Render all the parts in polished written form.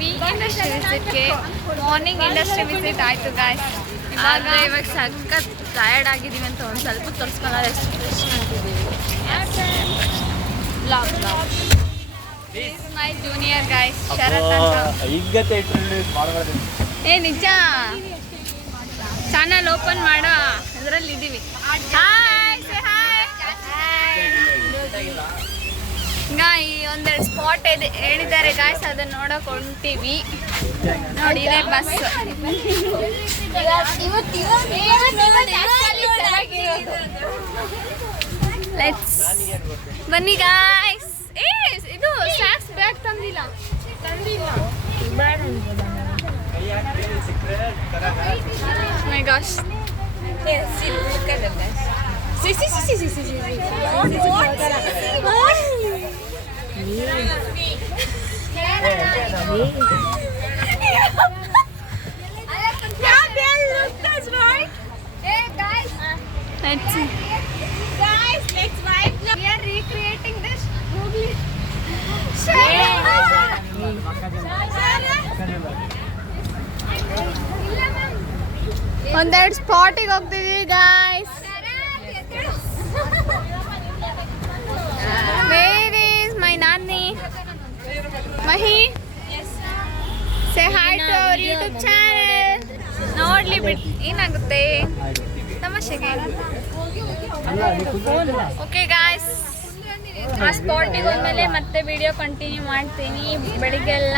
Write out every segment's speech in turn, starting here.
ಬಂದಿದ್ದೀವಿ industry ವಿಸಿಟ್ಗೆ. Morning industry visit ಆಯಿತು guys. ಇವಾಗ ಸಖತ್ ಟಯರ್ಡ್ ಆಗಿದ್ದೀವಿ ಅಂತ ಒಂದು ಸ್ವಲ್ಪ ತೋರಿಸ್ಕೊಳ್ಳೋ ಎಷ್ಟು ಫ್ರೆಶ್ ಆಗಿದ್ದೀವಿ. ಮೈ ಜೂನಿಯರ್ ಗಾಯ್ಸ್ ಶರತ್ ಅಂತ. ಏ ನಿಜ ಚಾನಲ್ ಓಪನ್ ಮಾಡೋ ಇದರಲ್ಲಿ ಇದ್ದೀವಿ. Hi say hi. ಈಗ ಈ ಒಂದೆರಡು ಸ್ಪಾಟ್ ಇದೆ ಹೇಳಿದ್ದಾರೆ ಗಾಯ್ಸ್, ಅದನ್ನ ನೋಡಕ್ ಹೊಂಟೀವಿ. ನೋಡಿ ಇದೇ ಬಸ್. ಲೆಟ್ಸ್ ಬನ್ನಿ ಗಾಯ್ಸ್. ಏ ಇದು ಸ್ನಾಕ್ಸ್ ಬ್ಯಾಗ್ ತಂದಿಲ್ಲ. My gosh. Let's see. Guys, let's vibe. We are recreating this Google. ಒಂದೆರಡು ಸ್ಪಾಟಿಗೆ ಹೋಗ್ತಿದೀವಿ guys. Where is my nani? Mahi? Say hi to our YouTube channel. ನೋಡ್ಲಿ ಬಿಟ್ ಏನಾಗುತ್ತೆ ತಮಾಷೆಗೆ. ಓಕೆ ಗಾಯ್ಸ್, ಆ ಸ್ಪಾಟಿಗೆ ಹೋದ್ಮೇಲೆ ಮತ್ತೆ ವಿಡಿಯೋ ಕಂಟಿನ್ಯೂ ಮಾಡ್ತೀನಿ. ಬೆಳಿಗ್ಗೆ ಎಲ್ಲ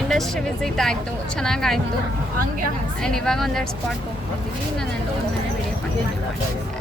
ಇಂಡಸ್ಟ್ರಿ ವಿಸಿಟ್ ಆಯಿತು, ಚೆನ್ನಾಗಾಯಿತು. ಆ್ಯಂಡ್ ಇವಾಗ ಒಂದೆರಡು ಸ್ಪಾಟ್ಗೆ ಹೋಗ್ತಿದ್ದೀವಿ. ನಾನು ಅಲ್ಲಿ ಹೋದ್ಮೇಲೆ ವಿಡಿಯೋ ಕಂಟಿನ್ಯೂ ಮಾಡ್ತೀನಿ.